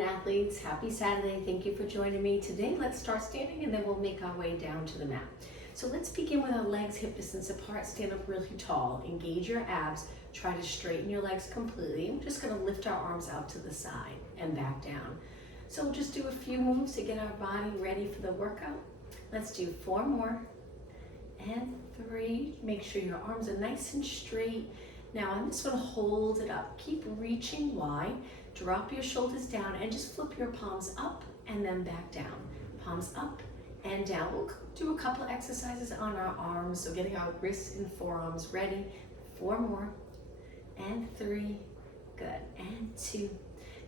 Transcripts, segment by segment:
Athletes, happy Saturday. Thank you for joining me. Today, let's start standing and then we'll make our way down to the mat. So let's begin with our legs hip distance apart. Stand up really tall. Engage your abs. Try to straighten your legs completely. We're just going to lift our arms out to the side and back down. So we'll just do a few moves to get our body ready for the workout. Let's do 4 more and 3. Make sure your arms are nice and straight. Now I'm just going to hold it up. Keep reaching wide. Drop your shoulders down and just flip your palms up and then back down. Palms up and down. We'll do a couple of exercises on our arms, so getting our wrists and forearms ready. 4 more and 3. Good. And 2.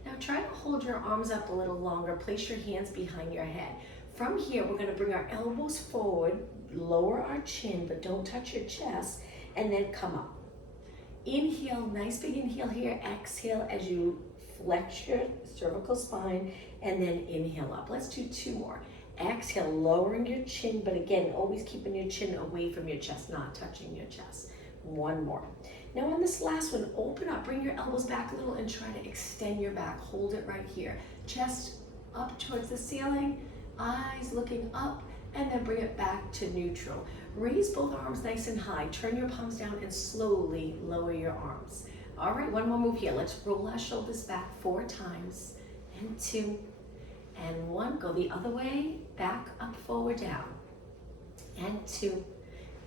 Now try to hold your arms up a little longer. Place your hands behind your head. From here, we're going to bring our elbows forward, lower our chin, but don't touch your chest, and then come up. Inhale, nice big inhale here. Exhale as you flex your cervical spine, and then inhale up. Let's do 2 more. Exhale, lowering your chin, but again, always keeping your chin away from your chest, not touching your chest. 1 more. Now on this last one, open up, bring your elbows back a little and try to extend your back. Hold it right here. Chest up towards the ceiling, eyes looking up, and then bring it back to neutral. Raise both arms nice and high. Turn your palms down and slowly lower your arms. All right, 1 more move here. Let's roll our shoulders back 4 times, and 2, and 1. Go the other way, back, up, forward, down, and 2,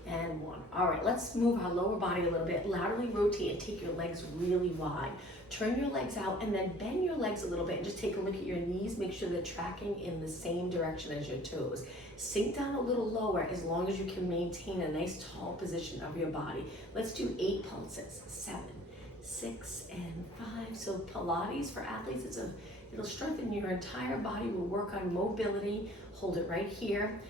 and 1. All right, let's move our lower body a little bit. Laterally rotate and take your legs really wide. Turn your legs out and then bend your legs a little bit and just take a look at your knees. Make sure they're tracking in the same direction as your toes. Sink down a little lower as long as you can maintain a nice tall position of your body. Let's do 8 pulses. 7, 6, and 5. So Pilates for athletes, it'll strengthen your entire body. We'll work on mobility. Hold it right here.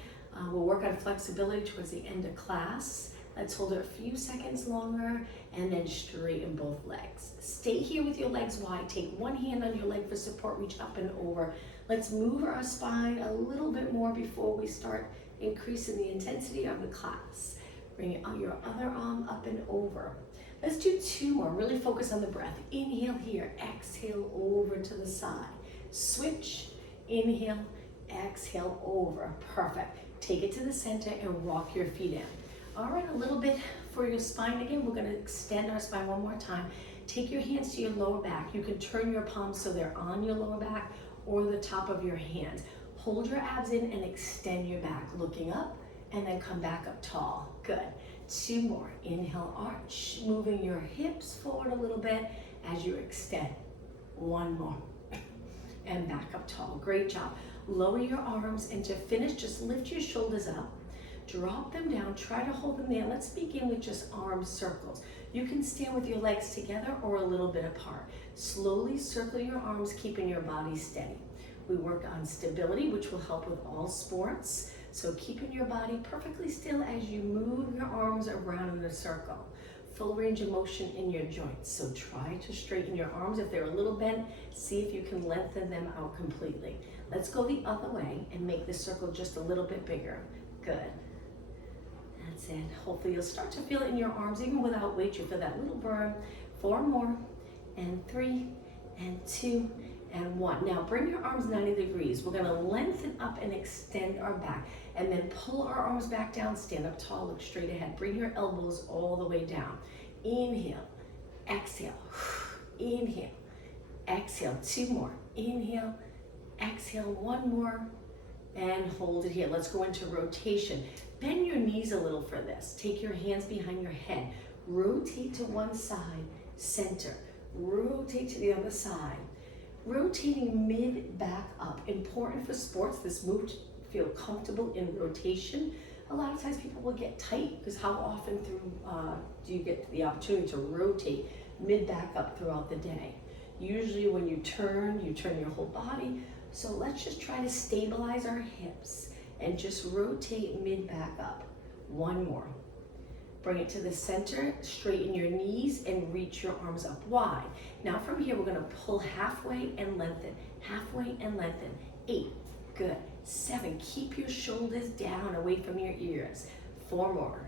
We'll work on flexibility towards the end of class. Let's hold it a few seconds longer and then straighten both legs. Stay here with your legs wide. Take one hand on your leg for support. Reach up and over. Let's move our spine a little bit more before we start increasing the intensity of the class. Bring your other arm up and over. Let's do 2 more. Really focus on the breath. Inhale here. Exhale over to the side. Switch. Inhale. Exhale over. Perfect. Take it to the center and walk your feet in. All right, a little bit for your spine. Again, we're going to extend our spine 1 more time. Take your hands to your lower back. You can turn your palms so they're on your lower back or the top of your hands. Hold your abs in and extend your back, looking up, and then come back up tall. Good. 2 more. Inhale, arch, moving your hips forward a little bit as you extend. 1 more. And back up tall. Great job. Lower your arms, and to finish, just lift your shoulders up. Drop them down. Try to hold them there. Let's begin with just arm circles. You can stand with your legs together or a little bit apart. Slowly circle your arms, keeping your body steady. We work on stability, which will help with all sports. So keeping your body perfectly still as you move your arms around in a circle. Full range of motion in your joints. So try to straighten your arms. If they're a little bent, see if you can lengthen them out completely. Let's go the other way and make the circle just a little bit bigger. Good. That's it. Hopefully you'll start to feel it in your arms. Even without weight, you'll feel that little burn. 4 more, and 3, and 2, and 1. Now bring your arms 90 degrees. We're going to lengthen up and extend our back, and then pull our arms back down. Stand up tall, look straight ahead. Bring your elbows all the way down. Inhale, exhale, inhale, exhale. 2 more. Inhale, exhale. 1 more, and hold it here. Let's go into rotation. Bend your knees a little for this. Take your hands behind your head. Rotate to one side, center. Rotate to the other side. Rotating mid back up. Important for sports, this move to feel comfortable in rotation. A lot of times people will get tight because how often do you get the opportunity to rotate mid back up throughout the day? Usually when you turn your whole body. So let's just try to stabilize our hips and just rotate mid back up. 1 more. Bring it to the center, straighten your knees and reach your arms up wide. Now from here, we're gonna pull halfway and lengthen, halfway and lengthen. 8, good. 7, keep your shoulders down away from your ears. 4 more.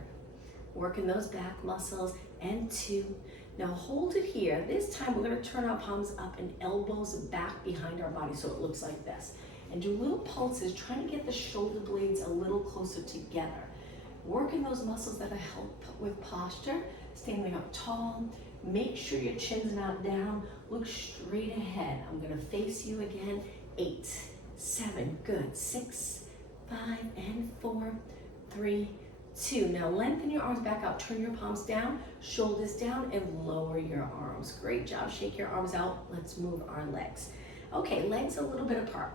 Working those back muscles, and 2, Now hold it here. This time we're gonna turn our palms up and elbows back behind our body so it looks like this. And do little pulses, trying to get the shoulder blades a little closer together. Working those muscles that help with posture, standing up tall. Make sure your chin's not down. Look straight ahead. I'm gonna face you again. 8, 7, good. 6, 5, and 4, 3, 2. Now lengthen your arms back out. Turn your palms down, shoulders down, and lower your arms. Great job. Shake your arms out. Let's move our legs. Okay, legs a little bit apart.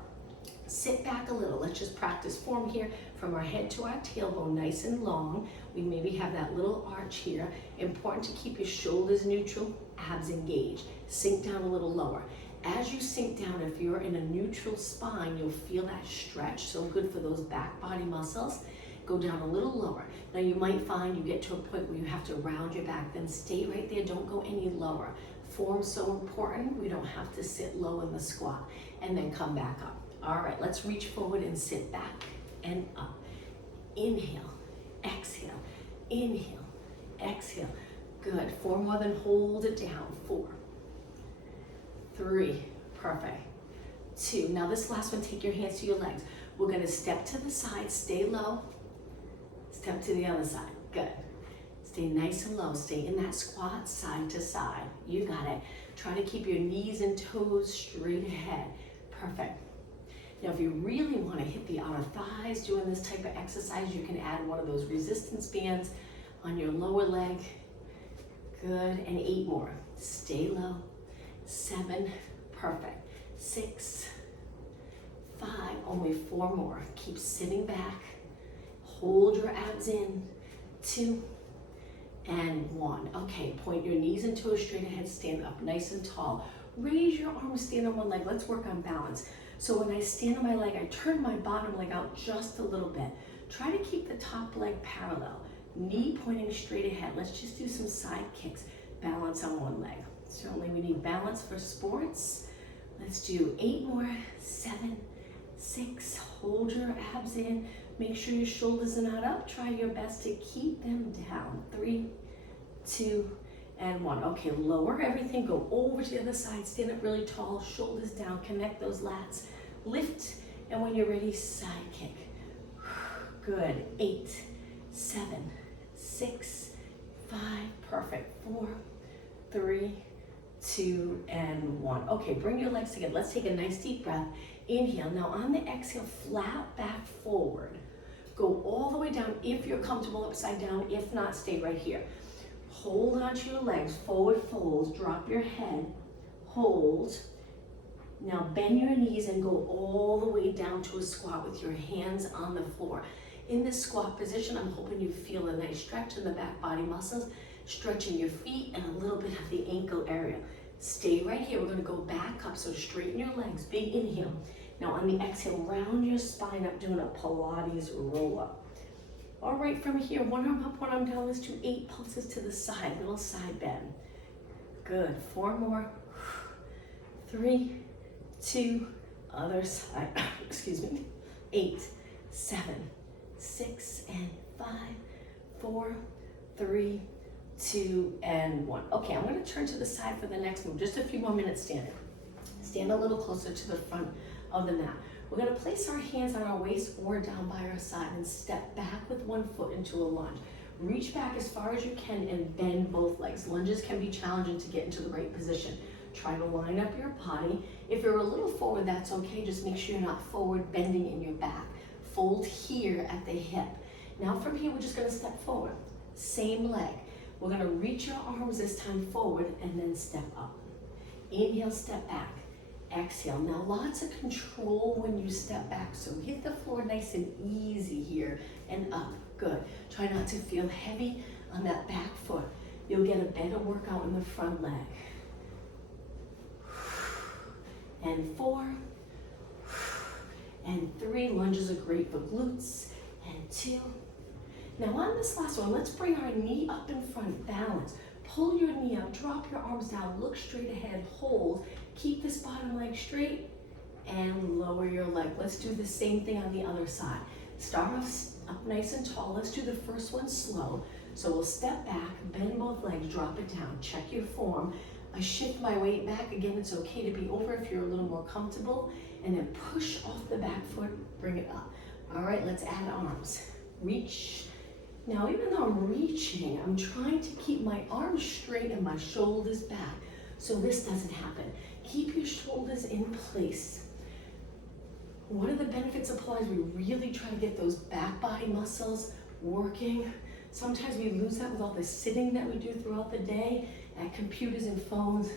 Sit back a little. Let's just practice form here from our head to our tailbone, nice and long. We maybe have that little arch here. Important to keep your shoulders neutral, abs engaged. Sink down a little lower. As you sink down, if you're in a neutral spine, you'll feel that stretch, so good for those back body muscles. Go down a little lower. Now you might find you get to a point where you have to round your back, then stay right there, don't go any lower. Form's so important, we don't have to sit low in the squat, and then come back up. All right, let's reach forward and sit back and up. Inhale, exhale, inhale, exhale. Good, 4 more, then hold it down. 4, 3, perfect. 2, now this last one, take your hands to your legs. We're gonna step to the side, stay low. Step to the other side, good. Stay nice and low, stay in that squat side to side. You got it. Try to keep your knees and toes straight ahead. Perfect. Now, if you really want to hit the outer thighs doing this type of exercise, you can add one of those resistance bands on your lower leg. Good, and 8 more. Stay low. 7, perfect. 6, 5, only 4 more. Keep sitting back. Hold your abs in. 2, and 1. Okay, point your knees and toes straight ahead, stand up nice and tall. Raise your arms, stand on one leg. Let's work on balance. So when I stand on my leg, I turn my bottom leg out just a little bit. Try to keep the top leg parallel. Knee pointing straight ahead. Let's just do some side kicks. Balance on one leg. Certainly we need balance for sports. Let's do 8 more. 7, 6, hold your abs in. Make sure your shoulders are not up. Try your best to keep them down. 3, 2, and 1. Okay, lower everything. Go over to the other side. Stand up really tall. Shoulders down. Connect those lats. Lift. And when you're ready, side kick. Good. 8, 7, 6, 5. Perfect. 4, 3, 2, and 1. Okay, bring your legs together. Let's take a nice deep breath. Inhale. Now on the exhale, flat back forward. Go all the way down if you're comfortable upside down. If not, stay right here. Hold onto your legs, forward fold, drop your head, hold. Now bend your knees and go all the way down to a squat with your hands on the floor. In this squat position, I'm hoping you feel a nice stretch in the back body muscles, stretching your feet and a little bit of the ankle area. Stay right here. We're gonna go back up, so straighten your legs, big inhale. Now on the exhale, round your spine up, doing a Pilates roll up. All right, from here, one arm up, one arm down. Let's do 8 pulses to the side, little side bend. Good, 4 more. 3, 2, other side, excuse me. 8, 7, 6, and 5, 4, 3, 2, and 1. Okay, I'm gonna turn to the side for the next move. Just a few more minutes standing. Stand a little closer to the front of the mat. We're gonna place our hands on our waist or down by our side and step back with one foot into a lunge. Reach back as far as you can and bend both legs. Lunges can be challenging to get into the right position. Try to line up your body. If you're a little forward, that's okay. Just make sure you're not forward bending in your back. Fold here at the hip. Now from here, we're just gonna step forward. Same leg. We're gonna reach your arms this time forward and then step up. Inhale, step back. Exhale. Now lots of control when you step back. So hit the floor nice and easy here and up. Good. Try not to feel heavy on that back foot. You'll get a better workout in the front leg. And 4. And 3. Lunges are great for glutes. And 2. Now on this last one, let's bring our knee up in front, balance. Pull your knee up, drop your arms down, look straight ahead, hold. Keep this bottom leg straight and lower your leg. Let's do the same thing on the other side. Start off up nice and tall. Let's do the first one slow. So we'll step back, bend both legs, drop it down, check your form. I shift my weight back. Again, it's okay to be over if you're a little more comfortable. And then push off the back foot, bring it up. All right, let's add arms. Reach. Now, even though I'm reaching, I'm trying to keep my arms straight and my shoulders back. So this doesn't happen. Keep your shoulders in place. One of the benefits of Pilates, we really try to get those back body muscles working. Sometimes we lose that with all the sitting that we do throughout the day at computers and phones.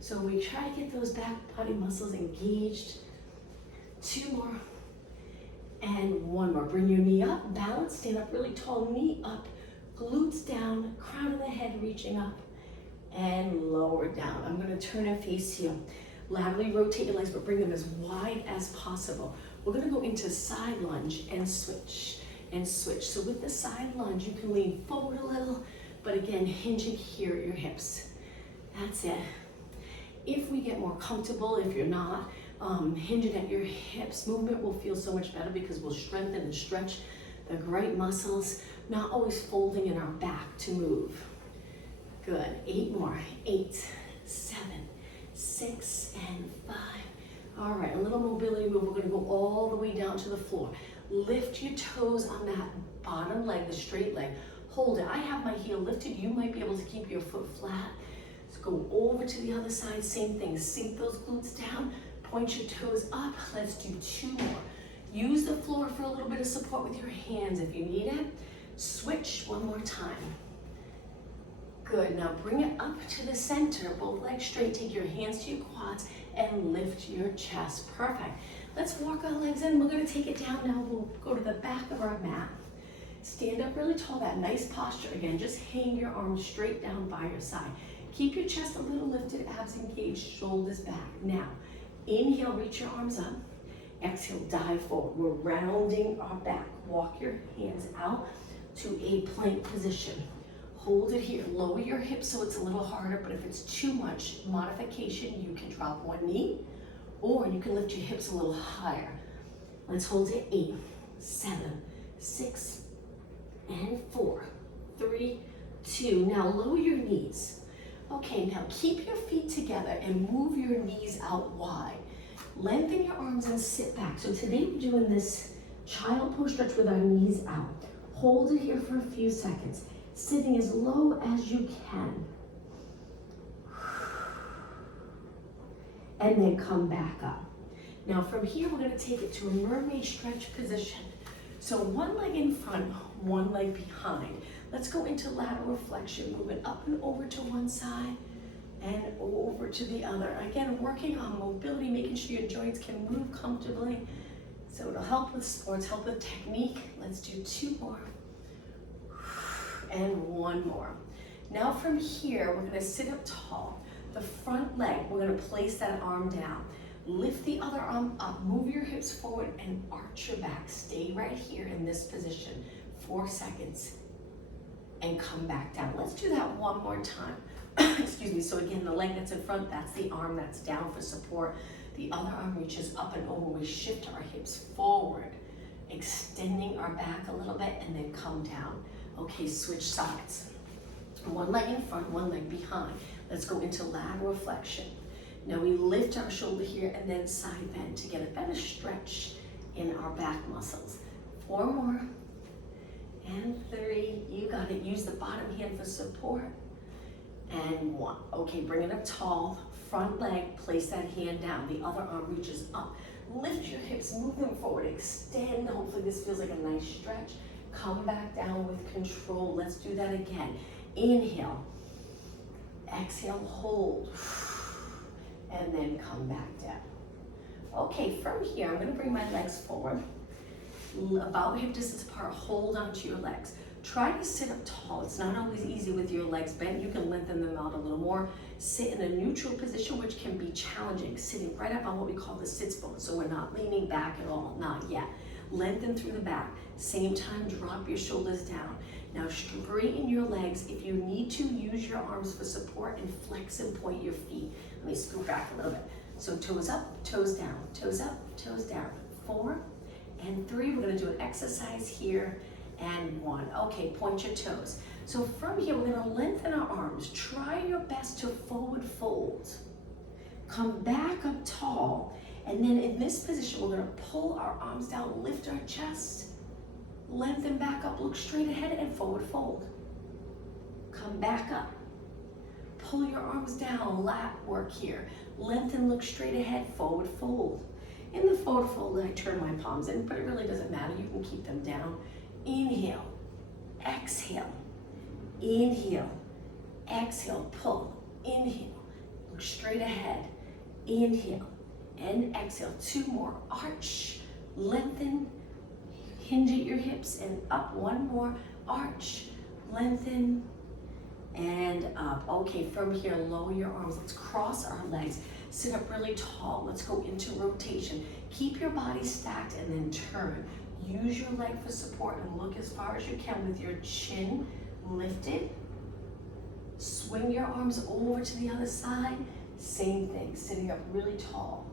So we try to get those back body muscles engaged. 2 more. And 1 more. Bring your knee up, balance, stand up really tall, knee up, glutes down, crown of the head reaching up, and lower down. I'm gonna turn and face you. Laterally rotate your legs, but bring them as wide as possible. We're gonna go into side lunge and switch, and switch. So with the side lunge, you can lean forward a little, but again, hinging here at your hips. That's it. If we get more comfortable, if you're not, hinging at your hips, movement will feel so much better because we'll strengthen and stretch the great muscles, not always folding in our back to move. Good, 8 more, 8, 7, 6, and 5. All right, a little mobility move. We're gonna go all the way down to the floor. Lift your toes on that bottom leg, the straight leg. Hold it. I have my heel lifted. You might be able to keep your foot flat. Let's go over to the other side, same thing. Sink those glutes down. Point your toes up. Let's do 2 more. Use the floor for a little bit of support with your hands if you need it. Switch 1 more time. Good, now bring it up to the center. Both legs straight. Take your hands to your quads and lift your chest. Perfect. Let's walk our legs in. We're gonna take it down now. We'll go to the back of our mat. Stand up really tall, that nice posture. Again, just hang your arms straight down by your side. Keep your chest a little lifted, abs engaged, shoulders back. Now, inhale, reach your arms up. Exhale, dive forward. We're rounding our back. Walk your hands out to a plank position. Hold it here. Lower your hips so it's a little harder, but if it's too much modification, you can drop 1 knee, or you can lift your hips a little higher. Let's hold it. 8, 7, 6, and 4, 3, 2. Now lower your knees. Okay, now keep your feet together and move your knees out wide. Lengthen your arms and sit back. So today we're doing this child pose stretch with our knees out. Hold it here for a few seconds, sitting as low as you can. And then come back up. Now from here, we're gonna take it to a mermaid stretch position. So 1 leg in front, 1 leg behind. Let's go into lateral flexion, moving up and over to one side and over to the other. Again, working on mobility, making sure your joints can move comfortably. So it'll help with sports, help with technique. Let's do 2 more and 1 more. Now from here, we're gonna sit up tall. The front leg, we're gonna place that arm down. Lift the other arm up, move your hips forward and arch your back. Stay right here in this position, 4 seconds, and come back down. Let's do that 1 more time. Excuse me, so again, the leg that's in front, that's the arm that's down for support. The other arm reaches up and over. We shift our hips forward, extending our back a little bit and then come down. Okay, switch sides. 1 leg in front, 1 leg behind. Let's go into lateral flexion. Now we lift our shoulder here and then side bend to get a better stretch in our back muscles. 4 more, and 3, you got it. Use the bottom hand for support, and 1. Okay, bring it up tall, front leg, place that hand down. The other arm reaches up. Lift your hips, move them forward, extend. Hopefully this feels like a nice stretch. Come back down with control. Let's do that again. Inhale, exhale, hold, and then come back down. Okay, from here, I'm gonna bring my legs forward, about hip distance apart, hold onto your legs. Try to sit up tall. It's not always easy with your legs bent. You can lengthen them out a little more. Sit in a neutral position, which can be challenging, sitting right up on what we call the sits bone. So we're not leaning back at all, not yet. Lengthen through the back. Same time, drop your shoulders down. Now straighten your legs. If you need to, use your arms for support and flex and point your feet. Let me scoot back a little bit. So toes up, toes down, toes up, toes down. 4 and 3, we're gonna do an exercise here, and 1. Okay, point your toes. So from here, we're gonna lengthen our arms. Try your best to forward fold. Come back up tall. And then in this position, we're gonna pull our arms down, lift our chest, lengthen back up, look straight ahead and forward fold. Come back up. Pull your arms down, lat work here. Lengthen, look straight ahead, forward fold. In the forward fold, I turn my palms in, but it really doesn't matter. You can keep them down. Inhale, exhale, inhale, exhale, pull, inhale, look straight ahead, inhale, and exhale. 2 more, arch, lengthen, hinge at your hips, and up. 1 more, arch, lengthen, and up. Okay, from here, lower your arms. Let's cross our legs. Sit up really tall. Let's go into rotation. Keep your body stacked and then turn. Use your leg for support and look as far as you can with your chin lifted. Swing your arms over to the other side. Same thing, sitting up really tall.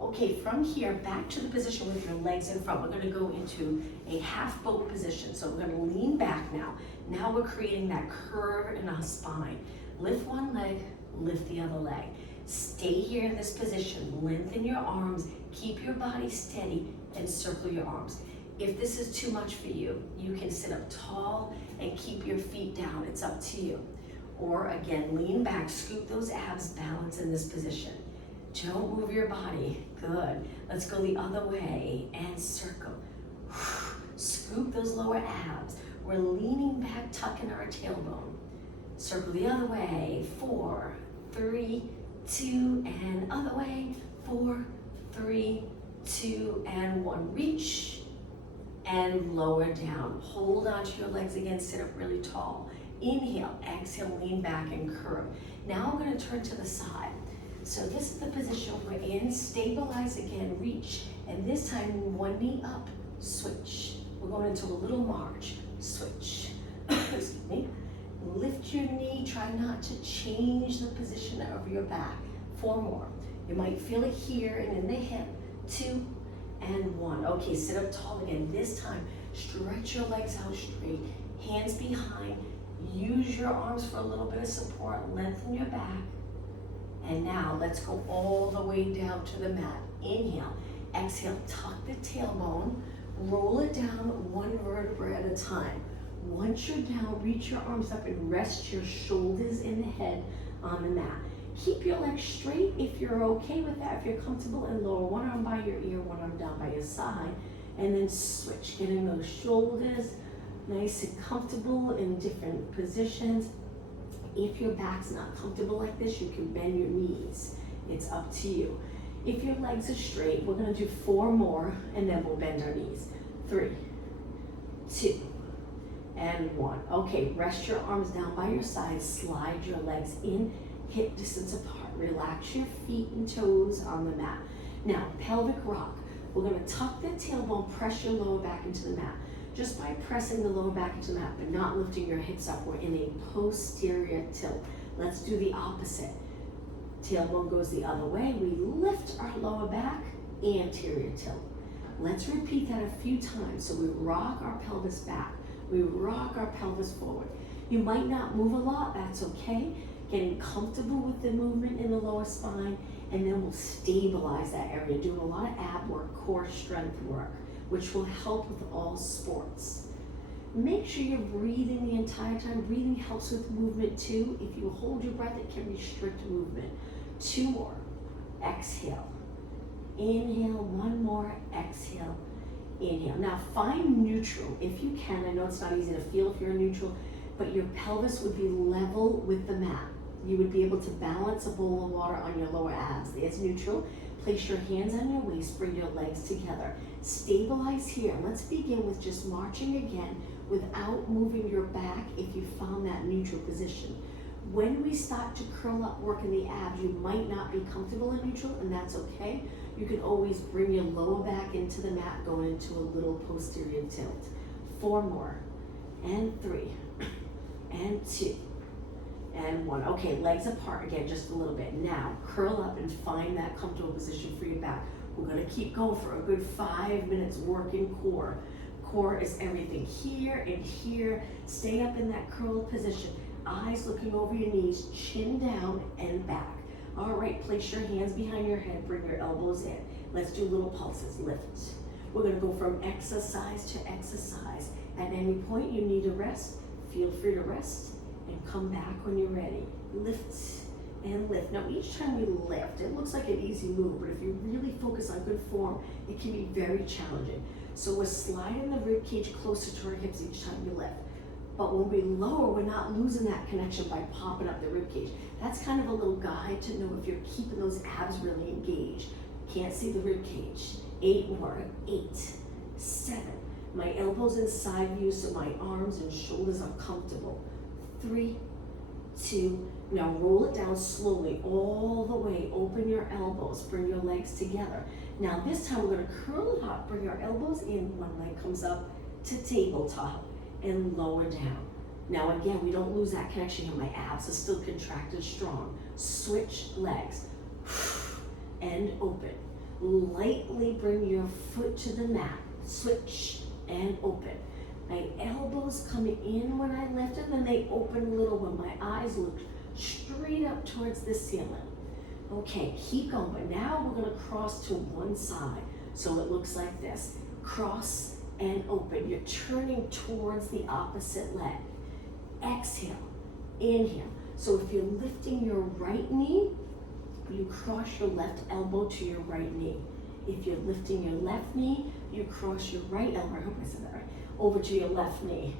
Okay, from here, back to the position with your legs in front. We're gonna go into a half boat position. So we're gonna lean back now. Now we're creating that curve in our spine. Lift one leg, lift the other leg. Stay here in this position. Lengthen your arms, keep your body steady, and circle your arms. If this is too much for you, you can sit up tall and keep your feet down. It's up to you. Or again, lean back, scoop those abs, balance in this position. Don't move your body. Good. Let's go the other way and circle. Scoop those lower abs. We're leaning back, tucking our tailbone. Circle the other way. 4, 3, 2, and other way. 4, 3, 2, and 1. Reach and lower down. Hold onto your legs again. Sit up really tall. Inhale, exhale, lean back and curve. Now we're going to turn to the side. So this is the position we're in. Stabilize again, reach. And this time, 1 knee up, switch. We're going into a little march, switch. Excuse me. Lift your knee, try not to change the position of your back. 4 more. You might feel it here and in the hip. 2 and 1. Okay, sit up tall again. This time, stretch your legs out straight, hands behind. Use your arms for a little bit of support. Lengthen your back. And now let's go all the way down to the mat. Inhale, exhale, tuck the tailbone, roll it down 1 vertebra at a time. Once you're down, reach your arms up and rest your shoulders and the head on the mat. Keep your legs straight if you're okay with that, if you're comfortable, and lower 1 arm by your ear, 1 arm down by your side, and then switch, getting those shoulders nice and comfortable in different positions. If your back's not comfortable like this, you can bend your knees. It's up to you. If your legs are straight, we're gonna do 4 more and then we'll bend our knees. 3, 2, and 1. Okay, rest your arms down by your sides, slide your legs in, hip distance apart. Relax your feet and toes on the mat. Now, pelvic rock. We're gonna tuck the tailbone, press your lower back into the mat. Just by pressing the lower back into the mat, but not lifting your hips up, we're in a posterior tilt. Let's do the opposite. Tailbone goes the other way. We lift our lower back, anterior tilt. Let's repeat that a few times. So we rock our pelvis back. We rock our pelvis forward. You might not move a lot, that's okay. Getting comfortable with the movement in the lower spine, and then we'll stabilize that area, doing a lot of ab work, core strength work, which will help with all sports. Make sure you're breathing the entire time. Breathing helps with movement too. If you hold your breath, it can restrict movement. 2 more. Exhale. Inhale. 1 more. Exhale. Inhale. Now find neutral if you can. I know it's not easy to feel if you're in neutral, but your pelvis would be level with the mat. You would be able to balance a bowl of water on your lower abs. There's neutral. Place your hands on your waist, bring your legs together. Stabilize here. Let's begin with just marching again without moving your back if you found that neutral position. When we start to curl up, working the abs, you might not be comfortable in neutral, and that's okay. You can always bring your lower back into the mat, going into a little posterior tilt. 4 more, and 3, and 2, and 1. Okay, legs apart again, just a little bit. Now, curl up and find that comfortable position for your back. We're gonna keep going for a good 5 minutes, working core. Core is everything here and here. Stay up in that curled position. Eyes looking over your knees, chin down and back. All right, place your hands behind your head, bring your elbows in. Let's do little pulses, lift. We're gonna go from exercise to exercise. At any point you need to rest, feel free to rest and come back when you're ready. Lift and lift. Now each time we lift, it looks like an easy move, but if you really focus on good form, it can be very challenging. So we're sliding the rib cage closer to our hips each time we lift. But when we lower, we're not losing that connection by popping up the rib cage. That's kind of a little guide to know if you're keeping those abs really engaged. Can't see the rib cage. 8 more, 8, 7. My elbows inside view so my arms and shoulders are comfortable. 3, 2, now roll it down slowly all the way. Open your elbows, bring your legs together. Now this time we're gonna curl it up, bring our elbows in, one leg comes up to tabletop and lower down. Now again, we don't lose that connection here. My abs are still contracted strong. Switch legs and open. Lightly bring your foot to the mat. Switch and open. My elbows come in when I lift and then they open a little when my eyes look straight up towards the ceiling. Okay, keep going, but now we're gonna cross to one side. So it looks like this. Cross and open. You're turning towards the opposite leg. Exhale, inhale. So if you're lifting your right knee, you cross your left elbow to your right knee. If you're lifting your left knee, you cross your right elbow, I hope I said that right, over to your left knee.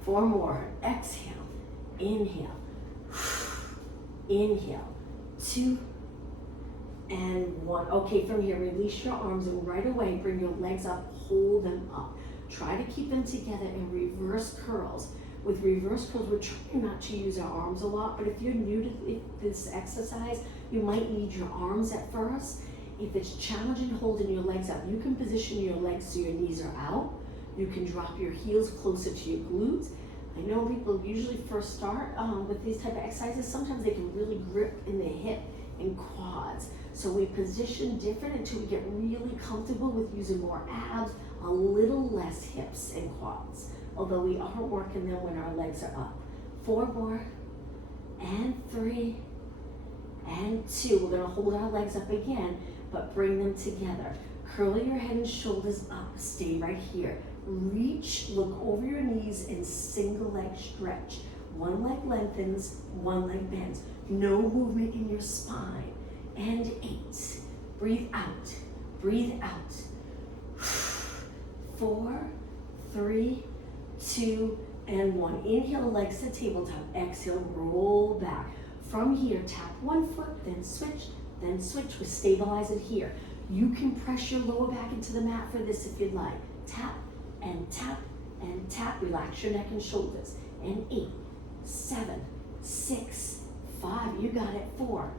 4 more. Exhale, inhale, inhale, 2 and 1. Okay, from here, release your arms and right away bring your legs up, hold them up. Try to keep them together in reverse curls. With reverse curls, we're trying not to use our arms a lot, but if you're new to this exercise, you might need your arms at first. If it's challenging holding your legs up, you can position your legs so your knees are out. You can drop your heels closer to your glutes. I know people usually first start with these type of exercises. Sometimes they can really grip in the hip and quads. So we position different until we get really comfortable with using more abs, a little less hips and quads. Although we are working them when our legs are up. 4 more, and 3, and 2. We're gonna hold our legs up again, but bring them together. Curl your head and shoulders up, stay right here. Reach, look over your knees and single leg stretch. One leg lengthens, one leg bends. No movement in your spine. And 8, breathe out, breathe out. 4, 3, 2, and 1. Inhale, legs to tabletop. Exhale, roll back. From here, tap one foot, then switch. We're stabilizing here. You can press your lower back into the mat for this if you'd like. Tap and tap and tap. Relax your neck and shoulders. And 8, 7, 6, 5. You got it. 4,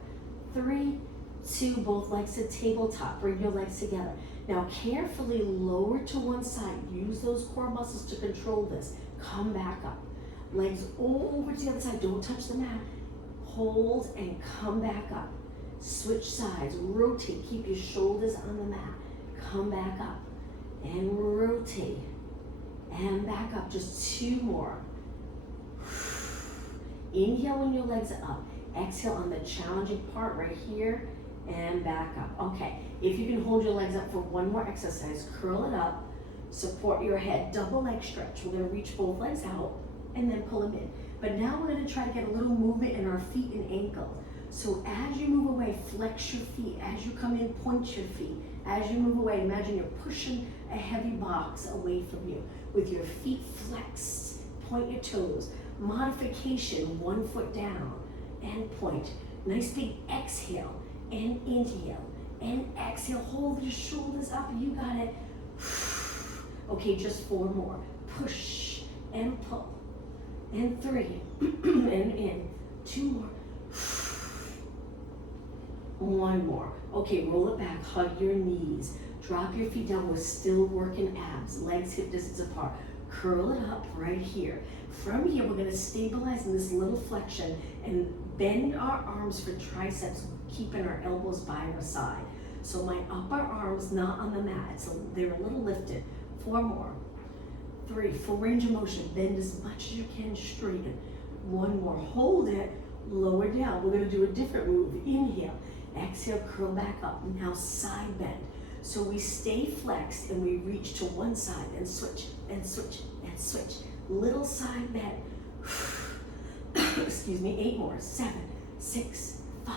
3, 2. Both legs to tabletop. Bring your legs together. Now carefully lower to one side. Use those core muscles to control this. Come back up. Legs over to the other side. Don't touch the mat. Hold and come back up. Switch sides. Rotate. Keep your shoulders on the mat. Come back up. And rotate. And back up. Just 2 more. Inhale when your legs are up. Exhale on the challenging part right here. And back up. Okay, if you can hold your legs up for one more exercise, curl it up, support your head, double leg stretch. We're gonna reach both legs out and then pull them in. But now we're gonna try to get a little movement in our feet and ankles. So as you move away, flex your feet. As you come in, point your feet. As you move away, imagine you're pushing a heavy box away from you. With your feet flexed, point your toes. Modification, 1 foot down and point. Nice big exhale. And inhale, and exhale, hold your shoulders up, you got it. Okay, just 4 more. Push and pull, and 3, and in, 2 more. 1 more. Okay, roll it back, hug your knees, drop your feet down. We're still working abs, legs hip distance apart. Curl it up right here. From here, we're gonna stabilize in this little flexion and bend our arms for triceps, keeping our elbows by our side. So my upper arms not on the mat, so they're a little lifted. 4 more. 3, full range of motion. Bend as much as you can, straighten. 1 more, hold it, lower down. We're gonna do a different move. Inhale, exhale, curl back up. Now side bend. So we stay flexed and we reach to one side and switch, and switch, and switch. Little side bend. Excuse me, 8 more, 7, 6, 5,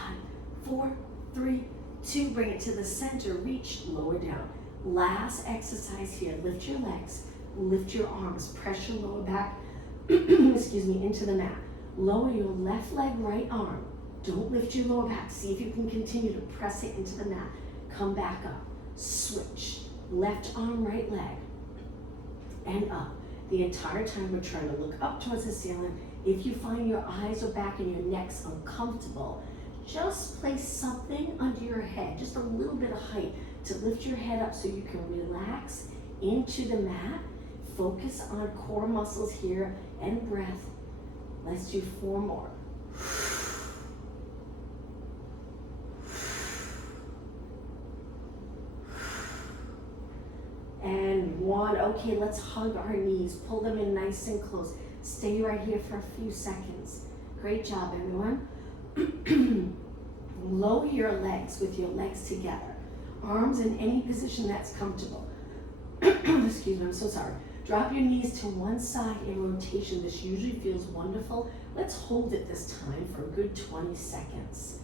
4, 3, 2, bring it to the center, reach, lower down. Last exercise here, lift your legs, lift your arms, press your lower back, excuse me, into the mat. Lower your left leg, right arm. Don't lift your lower back. See if you can continue to press it into the mat. Come back up, switch, left arm, right leg, and up. The entire time we're trying to look up towards the ceiling. If you find your eyes are back and your neck's uncomfortable, just place something under your head, just a little bit of height to lift your head up so you can relax into the mat. Focus on core muscles here and breath. Let's do 4 more. And 1. Okay, let's hug our knees. Pull them in nice and close. Stay right here for a few seconds. Great job, everyone. Lower your legs with your legs together. Arms in any position that's comfortable. Excuse me, I'm so sorry. Drop your knees to one side in rotation. This usually feels wonderful. Let's hold it this time for a good 20 seconds.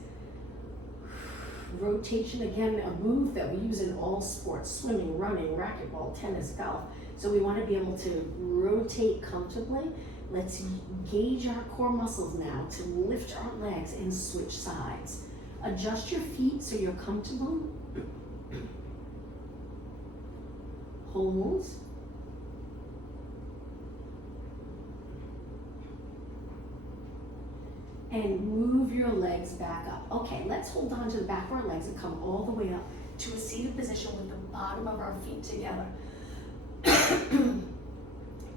Rotation, again, a move that we use in all sports, swimming, running, racquetball, tennis, golf. So we want to be able to rotate comfortably. Let's engage our core muscles now to lift our legs and switch sides. Adjust your feet so you're comfortable. Hold. And move your legs back up. Okay, let's hold on to the back of our legs and come all the way up to a seated position with the bottom of our feet together.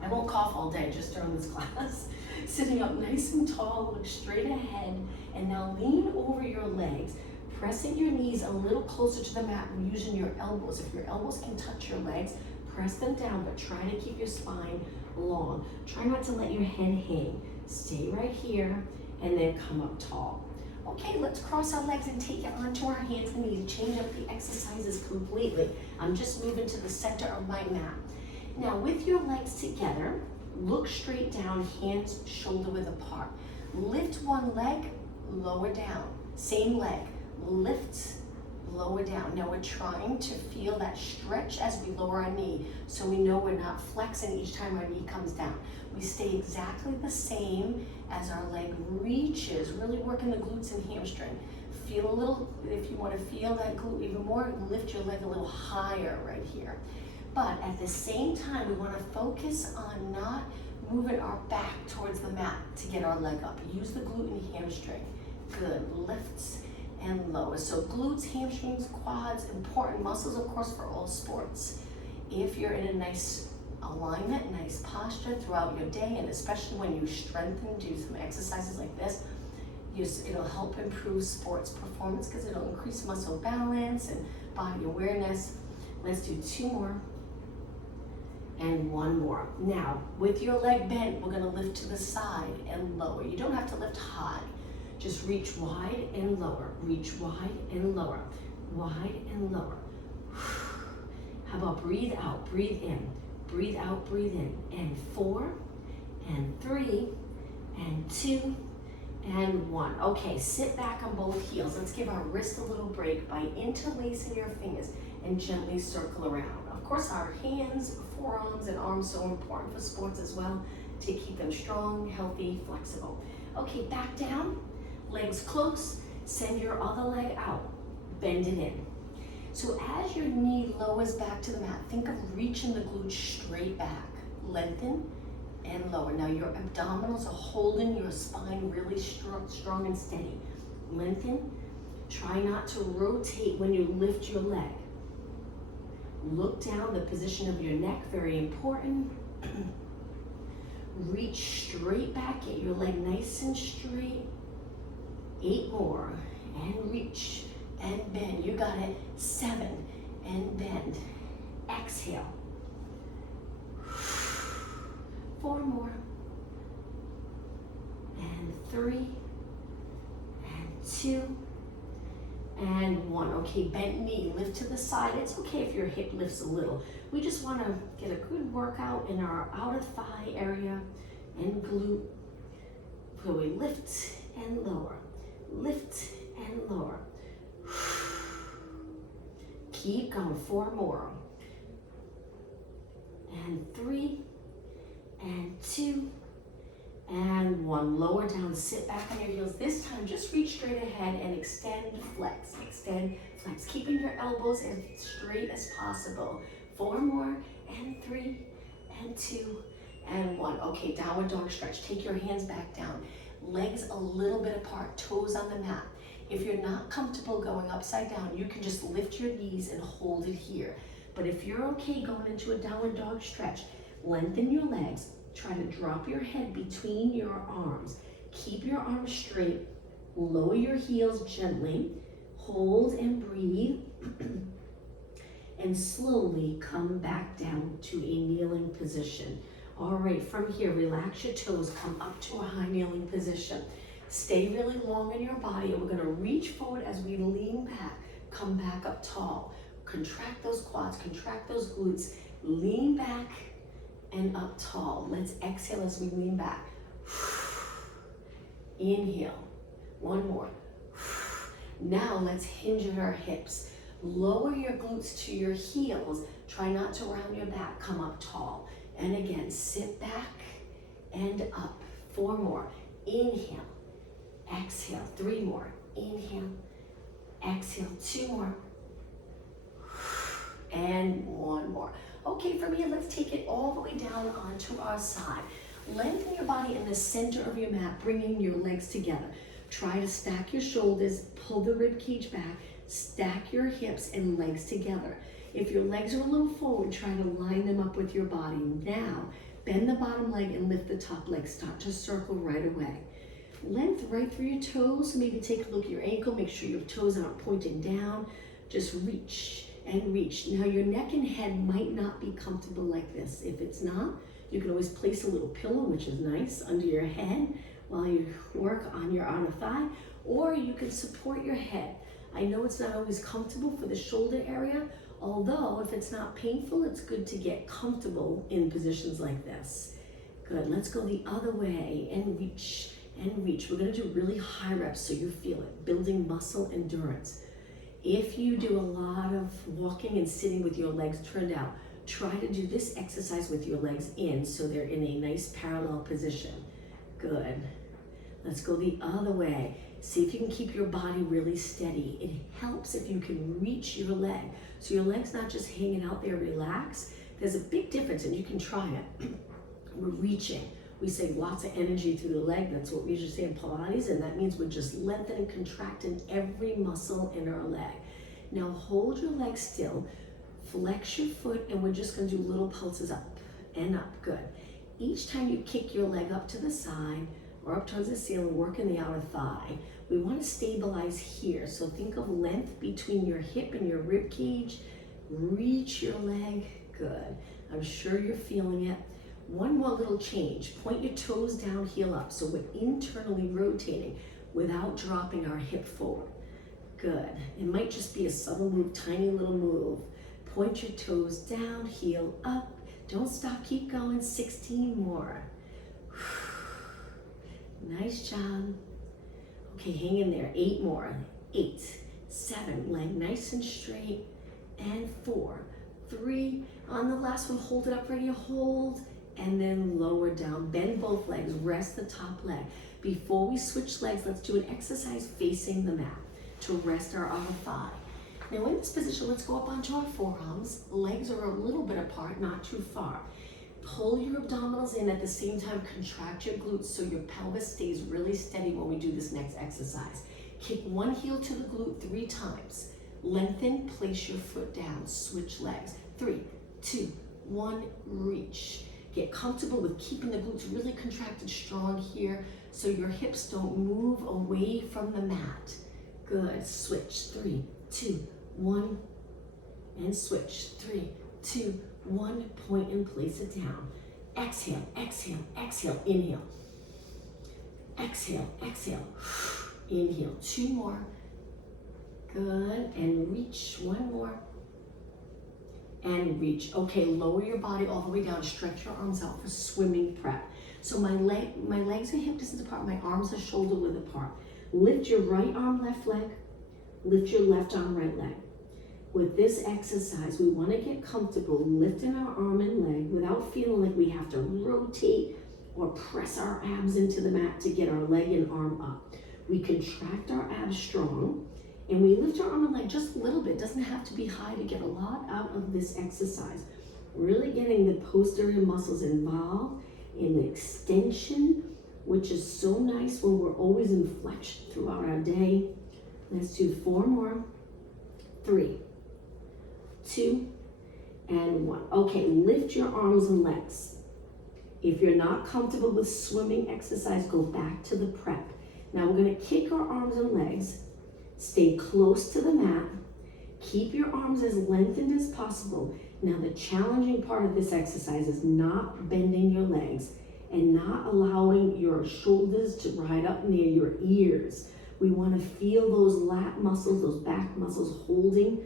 I won't cough all day just during this class. Sitting up nice and tall, look straight ahead, and now lean over your legs, pressing your knees a little closer to the mat and using your elbows. If your elbows can touch your legs, press them down, but try to keep your spine long. Try not to let your head hang. Stay right here, and then come up tall. Okay, let's cross our legs and take it onto our hands and knees. Change up the exercises completely. I'm just moving to the center of my mat. Now, with your legs together, look straight down, hands shoulder width apart. Lift one leg, lower down. Same leg, lift, lower down. Now we're trying to feel that stretch as we lower our knee, so we know we're not flexing each time our knee comes down. We stay exactly the same as our leg reaches, really working the glutes and hamstring. Feel a little, if you want to feel that glute even more, lift your leg a little higher right here. But at the same time, we want to focus on not moving our back towards the mat to get our leg up. Use the glute and hamstring. Good, lifts and lowers. So glutes, hamstrings, quads, important muscles, of course, for all sports. If you're in a nice alignment, nice posture throughout your day, and especially when you strengthen, do some exercises like this, it'll help improve sports performance because it'll increase muscle balance and body awareness. Let's do 2 more and 1 more. Now, with your leg bent, we're gonna lift to the side and lower. You don't have to lift high. Just reach wide and lower. Reach wide and lower. Wide and lower. How about breathe out, breathe in. Breathe out, breathe in. And 4, and 3, and 2, and 1. Okay, sit back on both heels. Let's give our wrist a little break by interlacing your fingers and gently circle around. Of course, our hands, forearms, and arms so important for sports as well to keep them strong, healthy, flexible. Okay, back down, legs close, send your other leg out, bend it in. So as your knee lowers back to the mat, think of reaching the glutes straight back, lengthen and lower. Now your abdominals are holding your spine really strong and steady. Lengthen, try not to rotate when you lift your leg. Look down, the position of your neck, very important. Reach straight back, get your leg nice and straight. 8 more, and reach and bend. You got it. 7, and bend. Exhale. 4 more. And 3, and 2, and 1. Okay, bent knee, lift to the side. It's okay if your hip lifts a little. We just want to get a good workout in our outer thigh area and glute. So we lift and lower, lift and lower. Keep going, 4 more. And 3, and 2, and 1. Lower down, sit back on your heels. This time, just reach straight ahead and extend, flex, keeping your elbows as straight as possible. 4 more, and 3, and 2, and 1. Okay, downward dog stretch. Take your hands back down. Legs a little bit apart, toes on the mat. If you're not comfortable going upside down, you can just lift your knees and hold it here. But if you're okay going into a downward dog stretch, lengthen your legs. Try to drop your head between your arms. Keep your arms straight. Lower your heels gently. Hold and breathe. And slowly come back down to a kneeling position. All right, from here, relax your toes. Come up to a high kneeling position. Stay really long in your body, and we're going to reach forward as we lean back. Come back up tall. Contract those quads, contract those glutes. Lean back and up tall. Let's exhale as we lean back. Inhale. 1 more. Now let's hinge at our hips. Lower your glutes to your heels. Try not to round your back. Come up tall. And again, sit back and up. 4 more. Inhale. Exhale. 3 more. Inhale. Exhale. 2 more. And 1 more. Okay, from here, let's take it all the way down onto our side. Lengthen your body in the center of your mat, bringing your legs together. Try to stack your shoulders, pull the rib cage back, stack your hips and legs together. If your legs are a little forward, try to line them up with your body. Now, bend the bottom leg and lift the top leg. Start to circle right away. Length right through your toes. Maybe take a look at your ankle. Make sure your toes aren't pointing down. Just reach and reach. Now, your neck and head might not be comfortable like this. If it's not, you can always place a little pillow, which is nice, under your head while you work on your outer thigh, or you can support your head. I know it's not always comfortable for the shoulder area, although if it's not painful, it's good to get comfortable in positions like this. Good, let's go the other way and reach and reach. We're gonna do really high reps so you feel it, building muscle endurance. If you do a lot of walking and sitting with your legs turned out, try to do this exercise with your legs in so they're in a nice parallel position. Good. Let's go the other way. See if you can keep your body really steady. It helps if you can reach your leg. So your leg's not just hanging out there, relax. There's a big difference, and you can try it. We're reaching. We save lots of energy through the leg. That's what we usually say in Pilates, and that means we're just lengthening, contracting every muscle in our leg. Now hold your leg still, flex your foot, and we're just gonna do little pulses up and up. Good. Each time you kick your leg up to the side or up towards the ceiling, work in the outer thigh. We want to stabilize here. So think of length between your hip and your rib cage. Reach your leg. Good. I'm sure you're feeling it. One more little change. Point your toes down, heel up. So we're internally rotating without dropping our hip forward. Good. It might just be a subtle move, tiny little move. Point your toes down, heel up. Don't stop, keep going. 16 more. Nice job. Okay, hang in there. 8 more. 8, 7, leg nice and straight. And 4, 3. On the last one, hold it up right here. Hold. And then lower down. Bend both legs. Rest the top leg. Before we switch legs, let's do an exercise facing the mat to rest our outer thigh. Now in this position, let's go up onto our forearms. Legs are a little bit apart, not too far. Pull your abdominals in at the same time, contract your glutes so your pelvis stays really steady when we do this next exercise. Kick one heel to the glute 3 times. Lengthen, place your foot down, switch legs. 3, 2, 1, reach. Get comfortable with keeping the glutes really contracted strong here so your hips don't move away from the mat. Good, switch, 3, 2, 1, and switch, 3, 2, 1, point and place it down. exhale, exhale, exhale, inhale. Exhale, exhale, inhale. 2 more. Good, and reach. 1 more. And reach. Okay, lower your body all the way down. Stretch your arms out for swimming prep. So my legs are hip distance apart. My arms are shoulder width apart. Lift your right arm, left leg. Lift your left arm, right leg. With this exercise, we want to get comfortable lifting our arm and leg without feeling like we have to rotate or press our abs into the mat to get our leg and arm up. We contract our abs strong and we lift our arm and leg just a little bit. It doesn't have to be high to get a lot out of this exercise. Really getting the posterior muscles involved in the extension, which is so nice when we're always in flexion throughout our day. Let's do 4 more. 3, 2, and 1. Okay, lift your arms and legs. If you're not comfortable with swimming exercise, go back to the prep. Now we're going to kick our arms and legs. Stay close to the mat. Keep your arms as lengthened as possible. Now the challenging part of this exercise is not bending your legs and not allowing your shoulders to ride up near your ears. We want to feel those lat muscles, those back muscles holding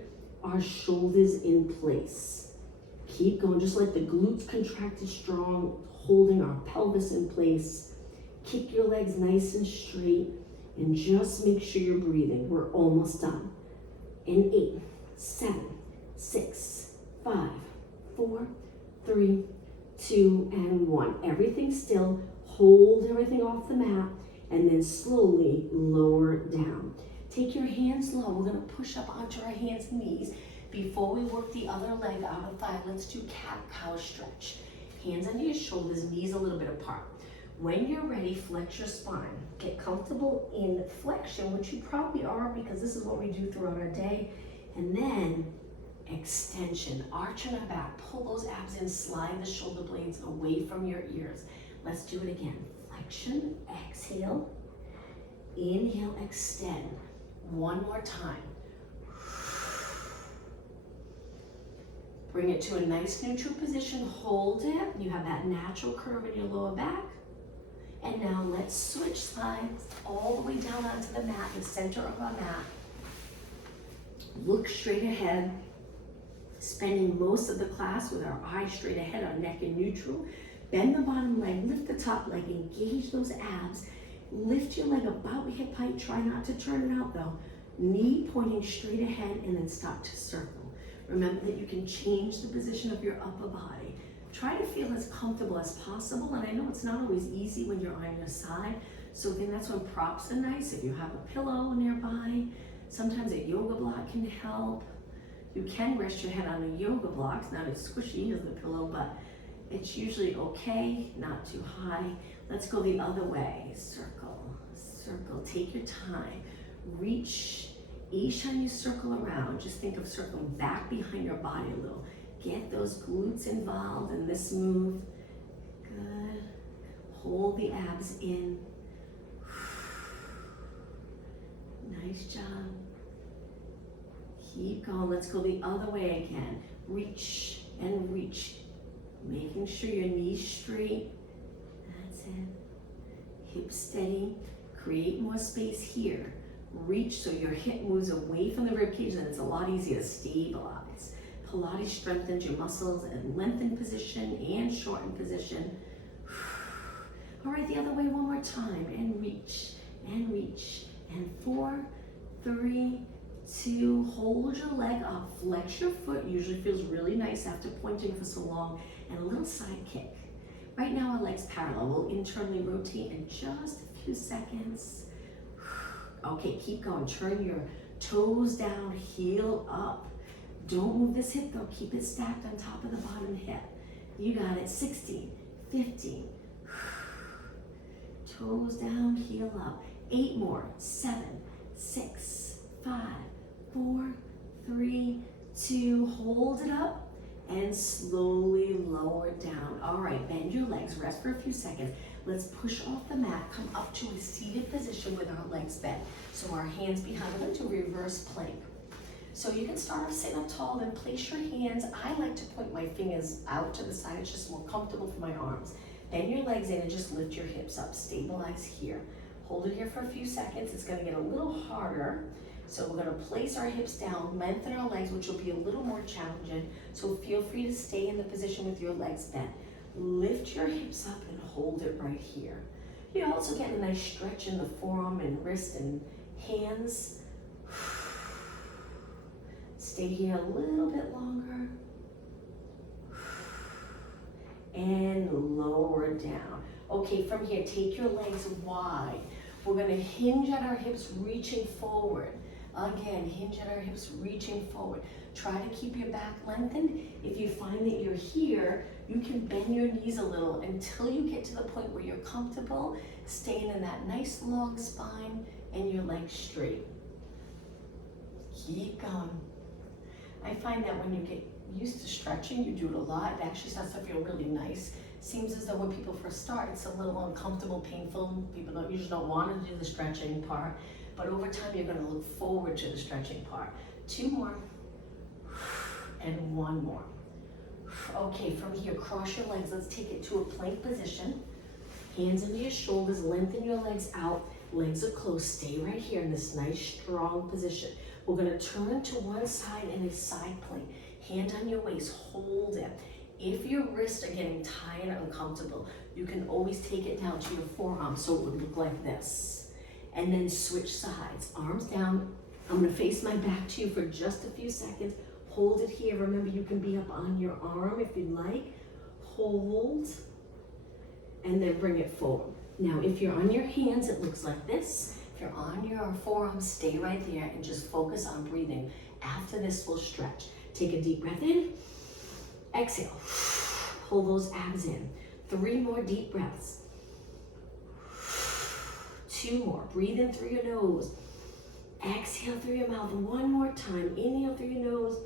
our shoulders in place. Keep going, just let the glutes contracted strong, holding our pelvis in place. Kick your legs nice and straight and just make sure you're breathing. We're almost done. In 8, 7, 6, 5, 4, 3, 2, and 1. Everything still. Hold everything off the mat and then slowly lower down. Take your hands low. We're going to push up onto our hands and knees. Before we work the other leg out of thigh, let's do cat-cow stretch. Hands under your shoulders, knees a little bit apart. When you're ready, flex your spine. Get comfortable in flexion, which you probably are because this is what we do throughout our day. And then extension. Arch on our back. Pull those abs in. Slide the shoulder blades away from your ears. Let's do it again. Flexion. Exhale. Inhale. Extend. 1 more time. Bring it to a nice neutral position. Hold it. You have that natural curve in your lower back. And now let's switch sides all the way down onto the mat, the center of our mat. Look straight ahead. Spending most of the class with our eyes straight ahead, our neck in neutral. Bend the bottom leg, lift the top leg, engage those abs. Lift your leg about hip height. Try not to turn it out though. Knee pointing straight ahead and then start to circle. Remember that you can change the position of your upper body. Try to feel as comfortable as possible, and I know it's not always easy when you're on your side, so then that's when props are nice. If you have a pillow nearby, sometimes a yoga block can help. You can rest your head on a yoga block. It's not as squishy as the pillow, but it's usually okay, not too high. Let's go the other way. Circle, circle, take your time. Reach, each time you circle around, just think of circling back behind your body a little. Get those glutes involved in this move. Good. Hold the abs in. Nice job. Keep going. Let's go the other way again. Reach and reach. Making sure your knees straight. That's it. Hips steady. Create more space here. Reach so your hip moves away from the ribcage and it's a lot easier to stabilize. Pilates strengthens your muscles in lengthened position and shortened position. All right, the other way one more time. And reach, and reach. And 4, 3, 2, hold your leg up. Flex your foot. Usually feels really nice after pointing for so long. And a little side kick. Right now our legs parallel. We'll internally rotate in just a few seconds. Okay, keep going. Turn your toes down, heel up. Don't move this hip though. Keep it stacked on top of the bottom hip. You got it. 16, 15. Toes down, heel up. 8 more. 7, 6, 5, 4, 3, 2. Hold it up and slowly lower down. All right, bend your legs. Rest for a few seconds. Let's push off the mat. Come up to a seated position with our legs bent. So our hands behind. We're going to reverse plank. So you can start off sitting up tall, then place your hands. I like to point my fingers out to the side. It's just more comfortable for my arms. Bend your legs in and just lift your hips up. Stabilize here. Hold it here for a few seconds. It's gonna get a little harder. So we're gonna place our hips down, lengthen our legs, which will be a little more challenging. So feel free to stay in the position with your legs bent. Lift your hips up and hold it right here. You also get a nice stretch in the forearm and wrist and hands. Stay here a little bit longer. And lower down. Okay, from here, take your legs wide. We're gonna hinge at our hips, reaching forward. Again, hinge at our hips, reaching forward. Try to keep your back lengthened. If you find that you're here, you can bend your knees a little until you get to the point where you're comfortable, staying in that nice long spine and your legs straight. Keep going. I find that when you get used to stretching, you do it a lot, it actually starts to feel really nice. Seems as though when people first start, it's a little uncomfortable, painful. People usually don't want to do the stretching part, but over time you're going to look forward to the stretching part. 2 more, and 1 more. Okay, from here, cross your legs. Let's take it to a plank position. Hands into your shoulders, lengthen your legs out. Legs are closed. Stay right here in this nice, strong position. We're gonna turn to one side in a side plank. Hand on your waist, hold it. If your wrists are getting tired and uncomfortable, you can always take it down to your forearm so it would look like this. And then switch sides, arms down. I'm gonna face my back to you for just a few seconds. Hold it here. Remember, you can be up on your arm if you'd like. Hold, and then bring it forward. Now, if you're on your hands, it looks like this. If you're on your forearms, stay right there and just focus on breathing. After this, we'll stretch. Take a deep breath in. Exhale. Pull those abs in. 3 more deep breaths. 2 more. Breathe in through your nose. Exhale through your mouth. 1 more time. Inhale through your nose.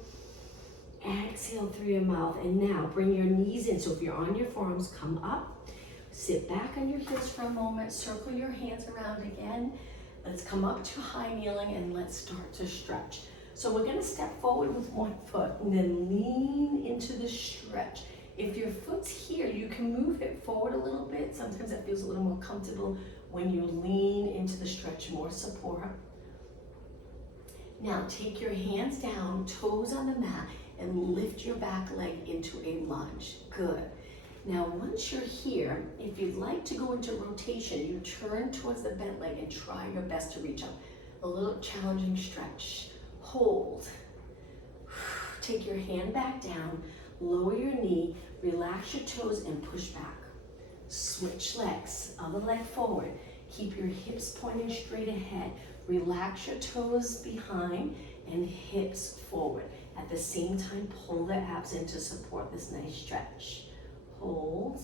Exhale through your mouth. And now bring your knees in. So if you're on your forearms, come up. Sit back on your heels for a moment. Circle your hands around again. Let's come up to high kneeling and let's start to stretch. So we're going to step forward with 1 foot and then lean into the stretch. If your foot's here, you can move it forward a little bit. Sometimes that feels a little more comfortable when you lean into the stretch, more support. Now take your hands down, toes on the mat, and lift your back leg into a lunge. Good. Now once you're here, if you'd like to go into rotation, you turn towards the bent leg and try your best to reach up. A little challenging stretch. Hold. Take your hand back down, lower your knee, relax your toes and push back. Switch legs, other leg forward. Keep your hips pointing straight ahead. Relax your toes behind and hips forward. At the same time, pull the abs in to support this nice stretch. Hold.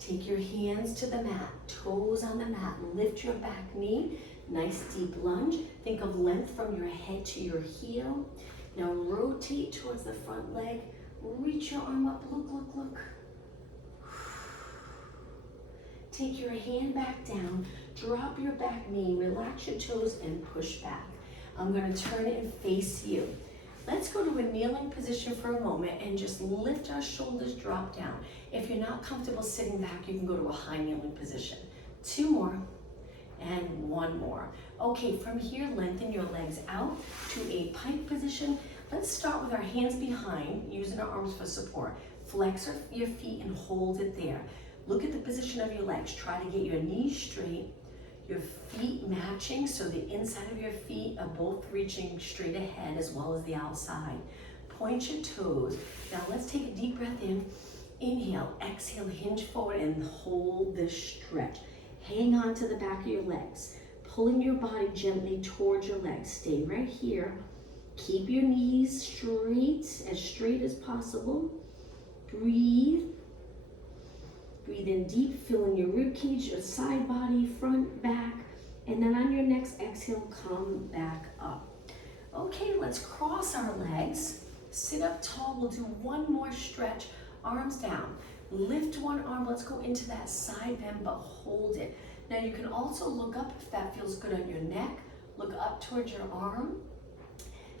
Take your hands to the mat, toes on the mat, lift your back knee. Nice deep lunge. Think of length from your head to your heel. Now rotate towards the front leg. Reach your arm up. Look, look, look. Take your hand back down. Drop your back knee. Relax your toes and push back. I'm going to turn it and face you. Let's go to a kneeling position for a moment and just lift our shoulders, drop down. If you're not comfortable sitting back, you can go to a high kneeling position. 2 more. And 1 more. Okay, from here, lengthen your legs out to a pike position. Let's start with our hands behind, using our arms for support. Flex your feet and hold it there. Look at the position of your legs. Try to get your knees straight, your feet matching, so the inside of your feet are both reaching straight ahead as well as the outside. Point your toes. Now let's take a deep breath in. Inhale, exhale, hinge forward and hold this stretch. Hang on to the back of your legs, pulling your body gently towards your legs. Stay right here. Keep your knees straight as possible. Breathe. Breathe in deep, filling your rib cage, your side body, front, back, and then on your next exhale, come back up. Okay, let's cross our legs. Sit up tall. We'll do 1 more stretch. Arms down. Lift 1 arm, let's go into that side bend, but hold it. Now you can also look up if that feels good on your neck. Look up towards your arm.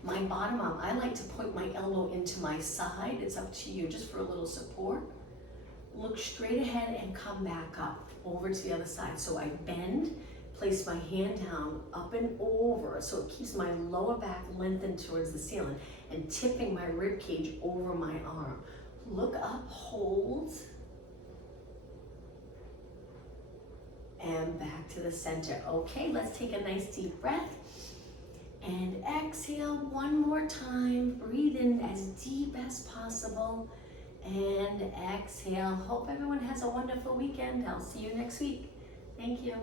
My bottom arm, I like to point my elbow into my side. It's up to you, just for a little support. Look straight ahead and come back up over to the other side. So I bend, place my hand down, up and over, so it keeps my lower back lengthened towards the ceiling and tipping my rib cage over my arm. Look up, hold, and back to the center. Okay, let's take a nice deep breath. And exhale one more time. Breathe in as deep as possible. And exhale. Hope everyone has a wonderful weekend. I'll see you next week. Thank you.